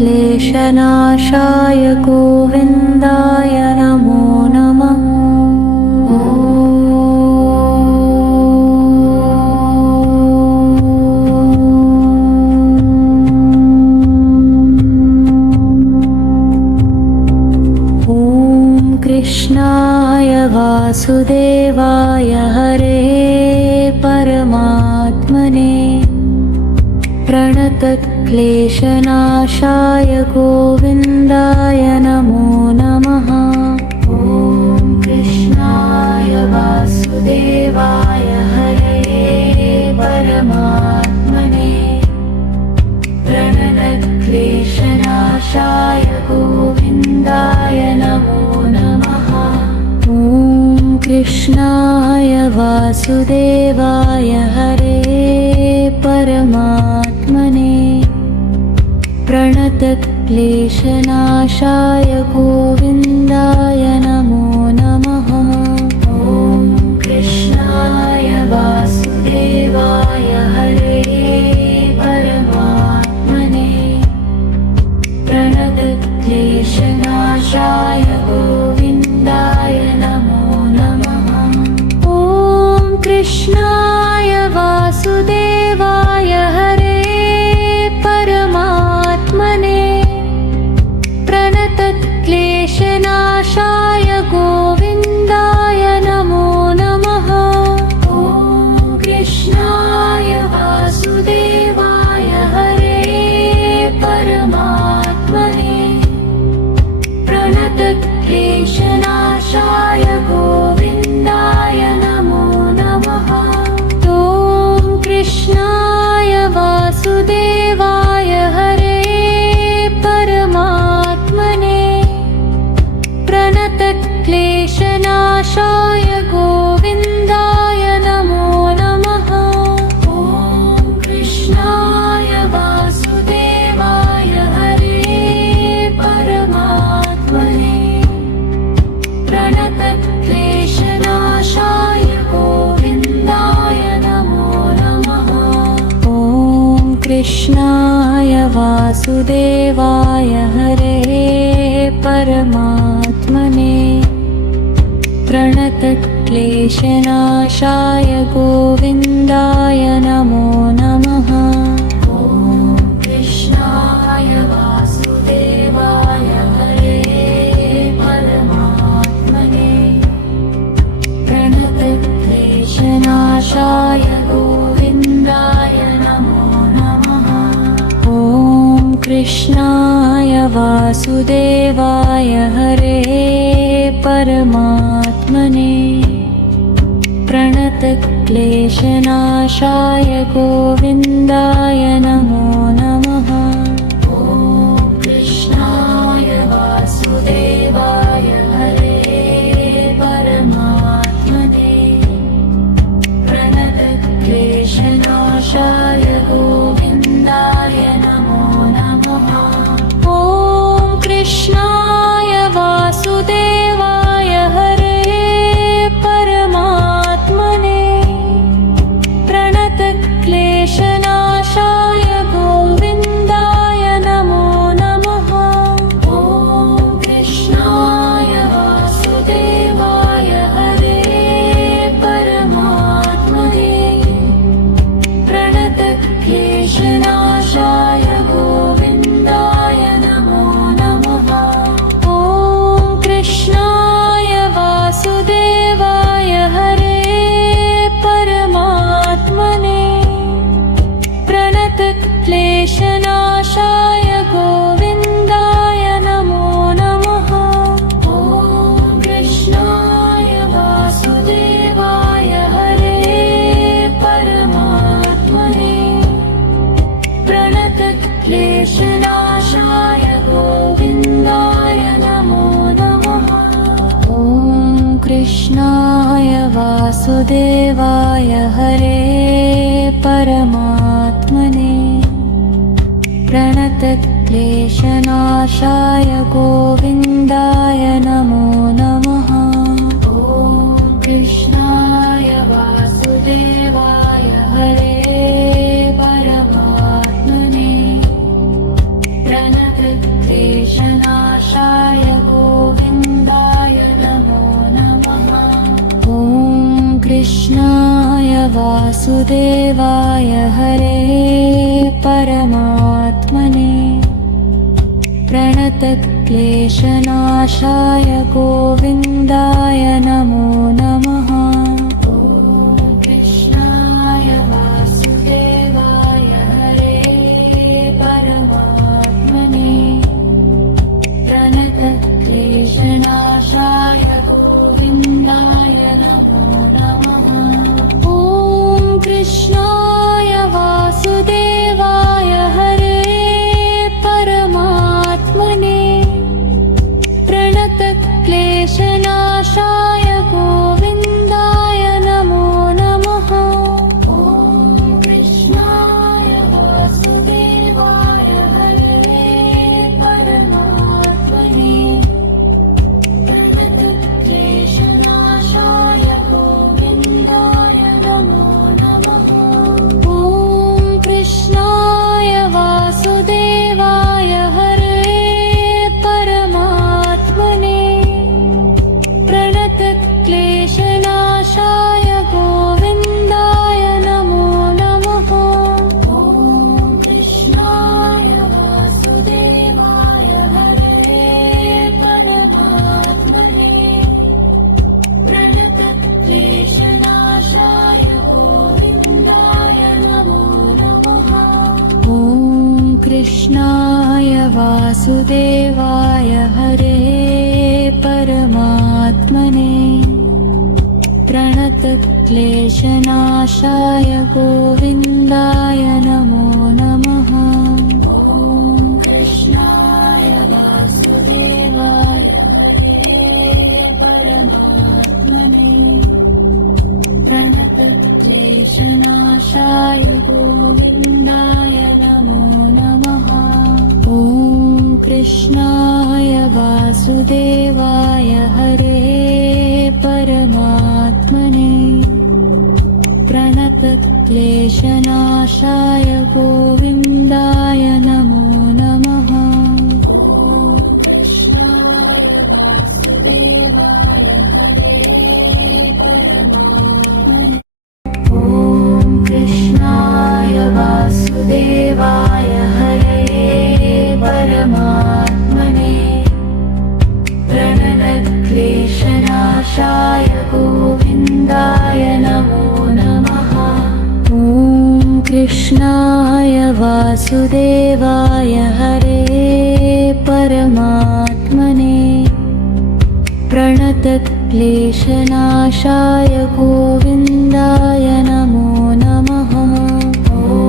क्लेशनाशाय गोविन्दाय नमो नमः। कृष्णाय वासुदेवाय हरे परमात्मने प्रणतक्लेशनाशाय गोविन्दाय नमो नमः। ॐ कृष्णाय वासुदेवाय हरे परमात्मने प्रणतक्लेशनाशाय गोविन्दाय नमो नमः। ॐ कृष्णाय वासुदेवाय हरे परमात्मने प्रणतक्लेशनाशाय गोविन्दाय नमो नमः। ॐ कृष्णाय वासुदेवाय हरे परमात्मने प्रणतक्लेशनाशाय गोविन्दाय नमो नमः। ॐ कृष्णाय वासुदेवाय हरे परमात्मने प्रणतक्लेशनाशाय गोविन्दाय नमो नमः। ॐ कृष्णाय वासुदेवाय हरे परमात्मने प्रणतक्लेशनाशाय गोविन्दाय नमो नमः। ॐ कृष्णाय वासुदेवाय हरे परमात्मने प्रणतक्लेशनाशाय गोविन्दाय नमो नमः। ॐ कृष्णाय वासुदेवाय हरे परमात्मने प्रणतक्लेशनाशाय गोविन्दाय नमो नमः। ॐ कृष्णाय वासुदेवाय हरे परमात्मने प्रणतक्लेशनाशाय गोविन्दाय नमो नमः। ॐ कृष्णाय वासुदेवाय हरे परमात्मने प्रणतक्लेशनाशाय गोविन्दाय नमो नमः। ॐ कृष्णाय वासुदेवाय हरे परमात्मने प्रणतक्लेशनाशाय गोविन्दाय नमो नमः। ॐ कृष्णाय वासुदेवाय हरे परमात्मने प्रणतक्लेशनाशाय गोविन्दाय नमो नमः। ॐ कृष्णाय वासुदेवाय हरे परमात्मने प्रणतक्लेशनाशाय गोविन्दाय नमो नमः। ॐ कृष्णाय वासुदेवाय हरे परमात्मने प्रणतक्लेशनाशाय गोविन्दाय नमो नमः। ॐ कृष्णाय वासुदेवाय हरे परमात्मने प्रणतक्लेशनाशाय गोविन्दाय नमो नमः। ॐ कृष्णाय वासुदेवाय हरे परमात्मने प्रणतक्लेशनाशाय गोविन्दाय नमो नमः। ॐ कृष्णाय वासुदेवाय हरे परमात्मने प्रणतक्लेशनाशाय गोविन्दाय नमो नमः। ॐ कृष्णाय वासुदेवाय हरे परमात्मने प्रणतक्लेशनाशाय क्लेशनाशाय गोविन्दाय नमो नमः। ॐ कृष्णाय वासुदेवाय हरे परमात्मने प्रणतक्लेशनाशाय गोविन्दाय नमो नमः। ॐ कृष्णाय वासुदेवाय हरे परमात्मने प्रणतक्लेशनाशाय गोविन्दाय नमो नमः। ॐ कृष्णाय वासुदेवाय हरे परमात्मने प्रणतक्लेशनाशाय गोविन्दाय नमो नमः। ॐ कृष्णाय वासुदेवाय हरे परमात्मने प्रणतक्लेशनाशाय गोविन्दाय नमो नमः। ॐ कृष्णाय वासुदेवाय हरे परमात्मने प्रणतक्लेशनाशाय गोविन्दाय नमो नमः। ॐ कृष्णाय वासुदेवाय हरे परमात्मने प्रणतक्लेशनाशाय गोविन्दाय नमो नमः। ॐ कृष्णाय वासुदेवाय हरे परमात्मने प्रणतक्लेशनाशाय गोविन्दाय नमो नमः। ॐ कृष्णाय वासुदेवाय हरे परमात्मने प्रणतक्लेशनाशाय गोविन्दाय नमो नमः। ॐ कृष्णाय वासुदेवाय हरे परमात्मने प्रणतक्लेशनाशाय गोविन्दाय नमो नमः। ॐ कृष्णाय वासुदेवाय हरे परमात्मने ॐ कृष्णाय वासुदेवाय हरे परमात्मने प्रणतक्लेशनाशाय गोविन्दाय नमो नमः। ॐ कृष्णाय वासुदेवाय हरे परमात्मने प्रणतक्लेशनाशाय गोविन्दाय नमो नमः। ॐ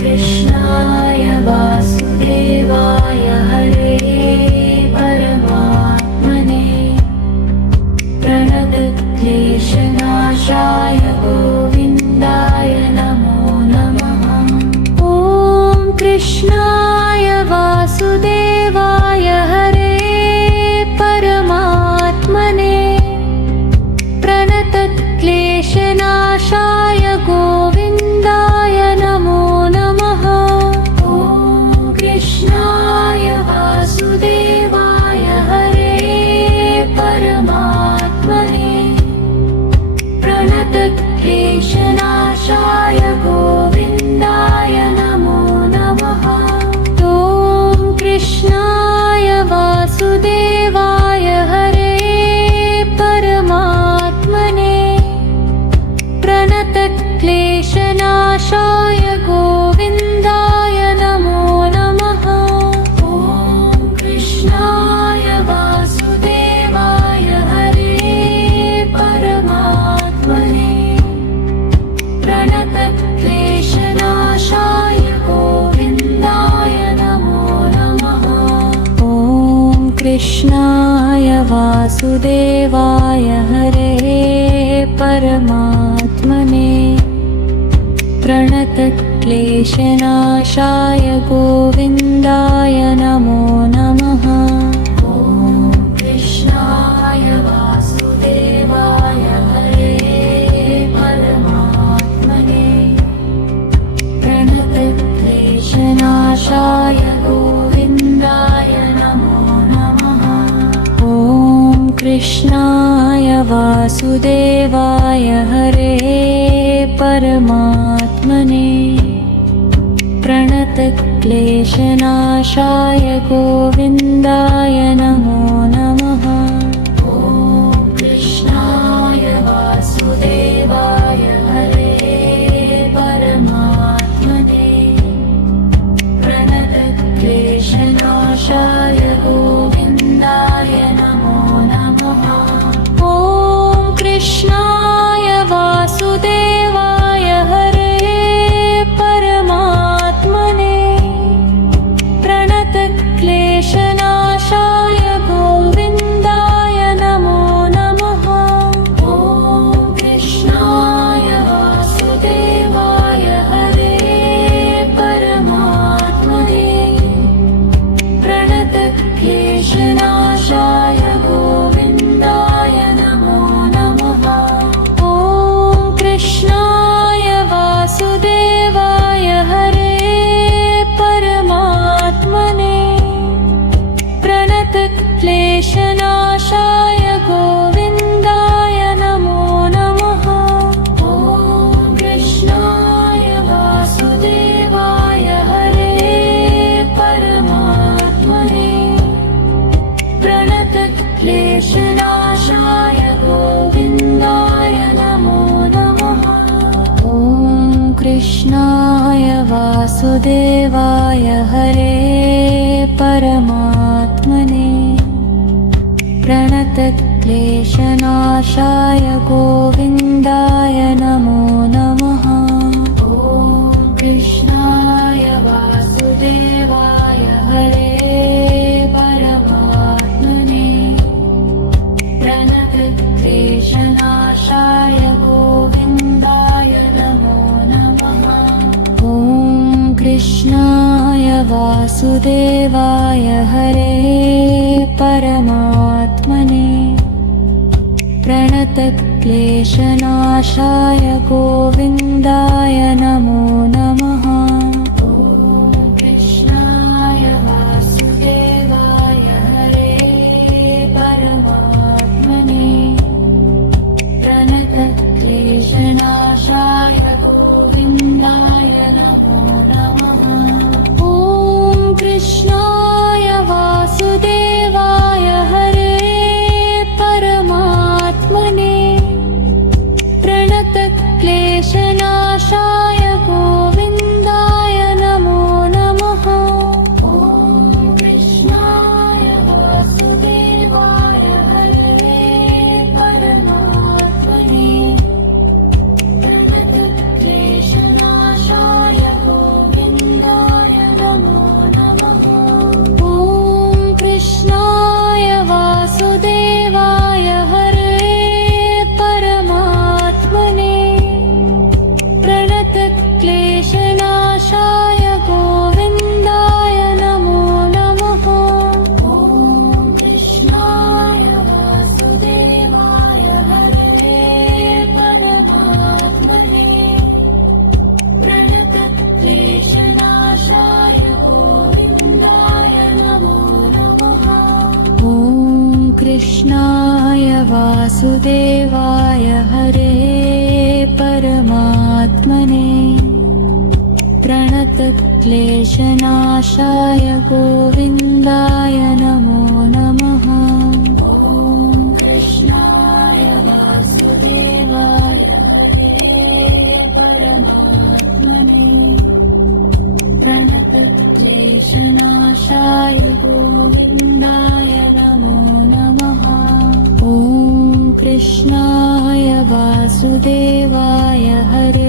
कृष्णाय वासुदेवाय हरे परमात्मने प्रणतक्लेशनाशाय गोविन्दाय नमो नमः। ॐ कृष्णाय वासुदेवाय हरे परमात्मने प्रणतक्लेशनाशाय गोविन्दाय नमो नमः। ॐ कृष्णाय वासुदेवाय हरे परमात्मने प्रणतक्लेशनाशाय गोविन्दाय नमो नमः। ॐ कृष्णाय वासुदेवाय हरे परमात्मने प्रणतक्लेशनाशाय गोविन्दाय नमो नमः। ॐ कृष्णाय वासुदेवाय हरे परमात्मने प्रणतक्लेशनाशाय गोविन्दाय नमो नमः। ॐ कृष्णाय वासुदेवाय हरे परमात्मने प्रणतक्लेशनाशाय गोविन्दाय नमो नमः। ॐ कृष्णाय वासुदेवाय हरे परमात्मने प्रणतक्लेशनाशाय गोविन्दाय कृष्णाय वासुदेवाय हरे परमात्मने प्रणतक्लेशनाशाय गोविन्दाय नमो नमः। ॐ कृष्णाय वासुदेवाय हरे परमात्मने प्रणतक्लेशनाशाय गोविन्दाय नमो नमः। ॐ कृष्णाय वासुदेवाय हरे परमात्मने प्रणतक्लेशनाशाय गोविन्दाय नमो नमः। ॐ कृष्णाय वासुदेवाय हरे परमात्मने प्रणतक्लेशनाशाय गोविन्दाय नमो नमः। ॐ कृष्णाय वासुदेवाय हरे परमात्मने प्रणतक्लेशनाशाय गोविन्दाय नमो नमः। ॐ कृष्णाय वासुदेवाय हरे परमात्मने प्रणतक्लेशनाशाय गोविन्दाय नमो नमः। ॐ कृष्णाय वासुदेवाय हरे परमात्मने प्रणतक्लेशनाशाय गोविन्दाय नमो नमः। ॐ कृष्णाय वासुदेवाय हरे परमात्मने प्रणतक्लेशनाशाय गोविन्दाय नमो नमः। ॐ कृष्णाय वासुदेवाय हरे परमात्मने प्रणतक्लेशनाशाय गोविन्दाय नमो नमः। ॐ कृष्णाय वासुदेवाय हरे परमात्मने प्रणतक्लेशनाशाय गोविन्दाय नमो नमः। ॐ कृष्णाय वासुदेवाय हरे परमात्मने प्रणतक्लेशनाशाय गोविन्दाय नमो नमः। ॐ कृष्णाय वासुदेवाय हरे परमात्मने प्रणतक्लेशनाशाय गोविन्दाय नमो नमः। ॐ कृष्णाय वासुदेवाय हरे परमात्मने प्रणतक्लेशनाशाय गोविन्दाय नमो नमः। ॐ कृष्णाय वासुदेवाय हरे परमात्मने प्रणतक्लेशनाशाय गोविन्दाय नमो नमः। ॐ कृष्णाय वासुदेवाय हरे परमात्मने प्रणतक्लेशनाशाय गोविन्दाय नमो नमः। ॐ कृष्णाय वासुदेवाय हरे परमात्मने प्रणतक्लेशनाशाय गोविन्दाय नमो नमः। ॐ कृष्णाय वासुदेवाय हरे